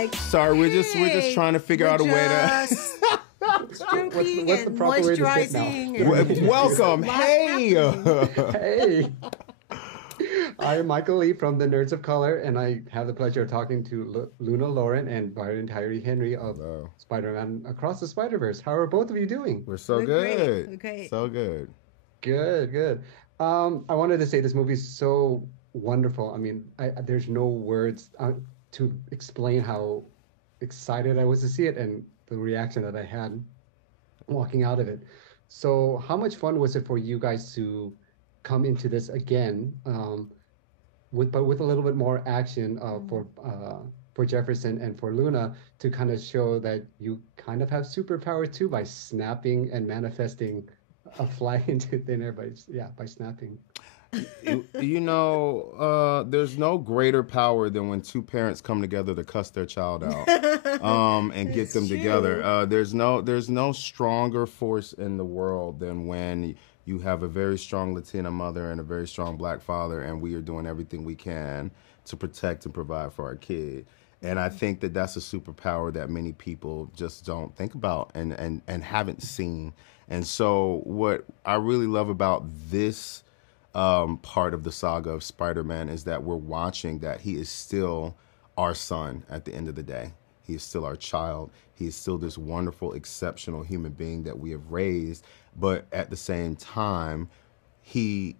like, sorry, we're just trying to figure out a way to. Stroking what's the and proper way to sit now? moisturizing. And Welcome, lots hey. happening. Hey, I'm Michael Lee from the Nerds of Color, and I have the pleasure of talking to Luna Lauren and Byron Tyree Henry of Hello. Spider-Man Across the Spider-Verse. How are both of you doing? We're so We're great. good. We're great. So good. Good, good. I wanted to say this movie's so wonderful. I mean, there's no words to explain how excited I was to see it and the reaction that I had walking out of it. So, how much fun was it for you guys to come into this again, but with a little bit more action for Jefferson and for Luna to kind of show that you kind of have superpower too by snapping and manifesting a flag into thin air by snapping. There's no greater power than when two parents come together to cuss their child out, and get them together. There's no stronger force in the world than when you have a very strong Latina mother and a very strong black father, and we are doing everything we can to protect and provide for our kid. And I think that that's a superpower that many people just don't think about and haven't seen. And so what I really love about this part of the saga of Spider-Man is that we're watching that he is still our son at the end of the day. He is still our child. He is still this wonderful, exceptional human being that we have raised. But at the same time, he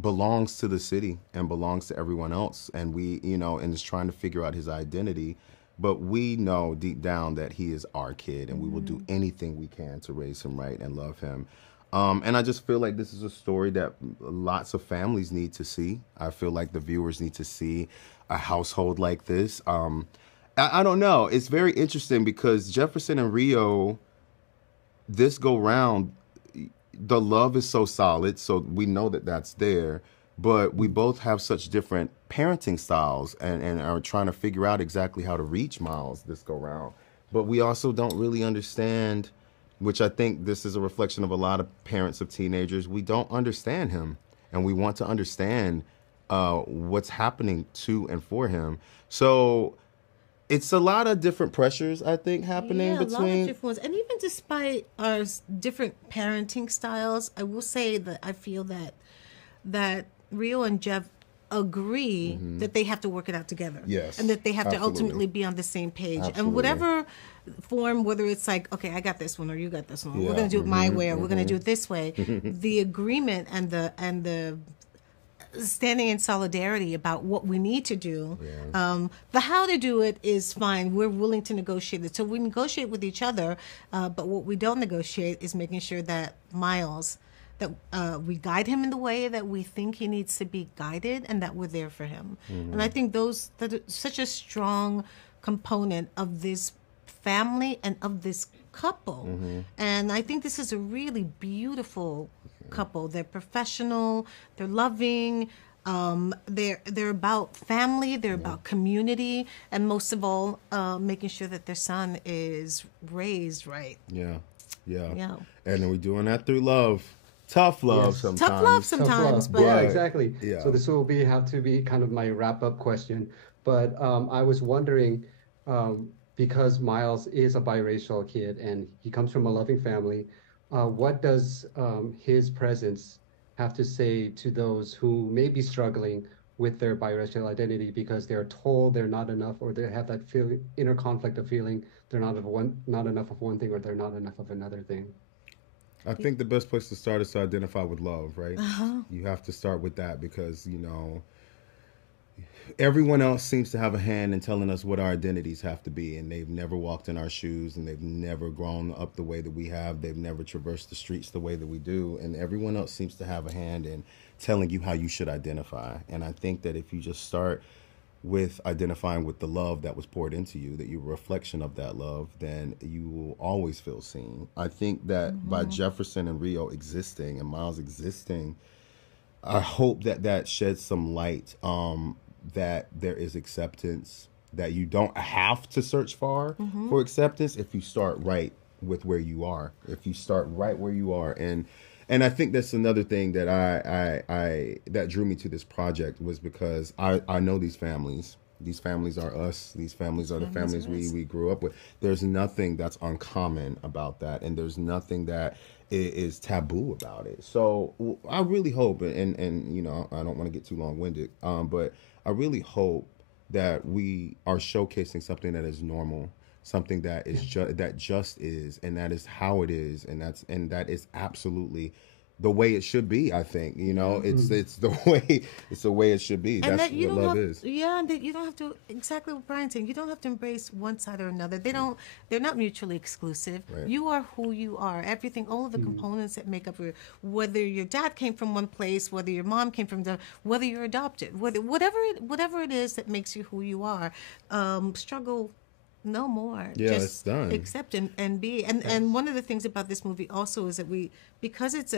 belongs to the city and belongs to everyone else. And and is trying to figure out his identity. But we know deep down that he is our kid, and we will do anything we can to raise him right and love him. And I just feel like this is a story that lots of families need to see. I feel like the viewers need to see a household like this. I don't know. It's very interesting because Jefferson and Rio, this go round, the love is so solid, so we know that that's there. But we both have such different parenting styles and are trying to figure out exactly how to reach Miles this go round. But we also don't really understand, which I think this is a reflection of a lot of parents of teenagers. We don't understand him, and we want to understand what's happening to and for him. So it's a lot of different pressures, I think, happening between. A lot of different ones. And even despite our different parenting styles, I will say that I feel that Rio and Jeff agree that they have to work it out together. Yes, and that they have absolutely. to ultimately be on the same page. Absolutely. And whatever form, whether it's like, okay, I got this one or you got this one, we're going to do it my way or we're going to do it this way, the agreement and the standing in solidarity about what we need to do. The how to do it is fine. We're willing to negotiate it. So we negotiate with each other, but what we don't negotiate is making sure that Miles, that we guide him in the way that we think he needs to be guided, and that we're there for him. And I think that are such a strong component of this family and of this couple. And I think this is a really beautiful couple. They're professional, they're loving, they're about family, they're about community, and most of all, making sure that their son is raised right. Yeah. And then we're doing that through love. Tough love sometimes. But yeah, exactly. Yeah. So this will have to be kind of my wrap-up question. But I was wondering, because Miles is a biracial kid and he comes from a loving family, what does his presence have to say to those who may be struggling with their biracial identity because they're told they're not enough, or they have that inner conflict of feeling they're not enough of one thing, or they're not enough of another thing? I think the best place to start is to identify with love, right? You have to start with that because, everyone else seems to have a hand in telling us what our identities have to be, and they've never walked in our shoes, and they've never grown up the way that we have. They've never traversed the streets the way that we do, and everyone else seems to have a hand in telling you how you should identify. And I think that if you just start with identifying with the love that was poured into you, that you're a reflection of that love, then you will always feel seen. I think that by Jefferson and Rio existing and Miles existing, I hope that sheds some light, that there is acceptance, that you don't have to search far for acceptance if you start right with where you are, and I think that's another thing that I that drew me to this project, was because I know these families, These families are us. These families are the families we grew up with. There's nothing that's uncommon about that, and there's nothing that is taboo about it. So I really hope, and you know, I don't want to get too long-winded, but I really hope that we are showcasing something that is normal, something that is just is, and that is how it is, and that is absolutely the way it should be. I think, you know, it's the way it should be. And that's that what love is. Yeah, and that you don't have to, exactly what Brian's saying, you don't have to embrace one side or another. They're not mutually exclusive. Right. You are who you are. Everything, all of the components that make up whether your dad came from one place, whether your mom came from whether you're adopted, whatever it is that makes you who you are. Struggle no more. Yeah, just it's done. Accept and be. And one of the things about this movie also is that because it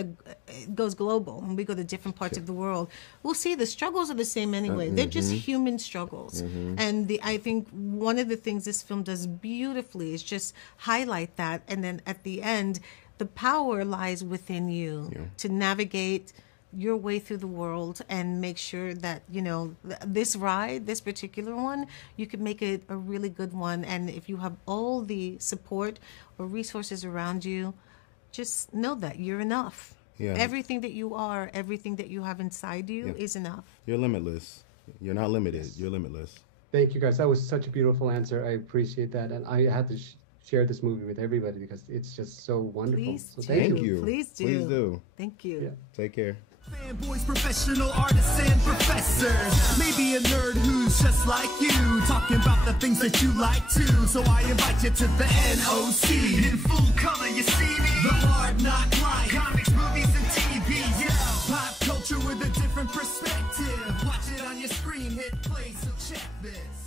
goes global and we go to different parts of the world, we'll see the struggles are the same anyway. They're just human struggles. And I think one of the things this film does beautifully is just highlight that, and then at the end, the power lies within you to navigate your way through the world and make sure that, you know, this particular one, you could make it a really good one. And if you have all the support or resources around you, just know that you're enough. Yeah. Everything that you are, everything that you have inside you is enough. You're limitless. You're not limited. You're limitless. Thank you, guys. That was such a beautiful answer. I appreciate that. And I had to share this movie with everybody because it's just so wonderful. Please so thank you. Please do. Please do. Thank you. Yeah. Take care. Fanboys, professional artists, and professors. Maybe a nerd who's just like you, talking about the things that you like too. So I invite you to the NOC. In full color, you see me. The hard knock life. Comics, movies, and TV. Yeah. Pop culture with a different perspective. Watch it on your screen, hit play, so check this.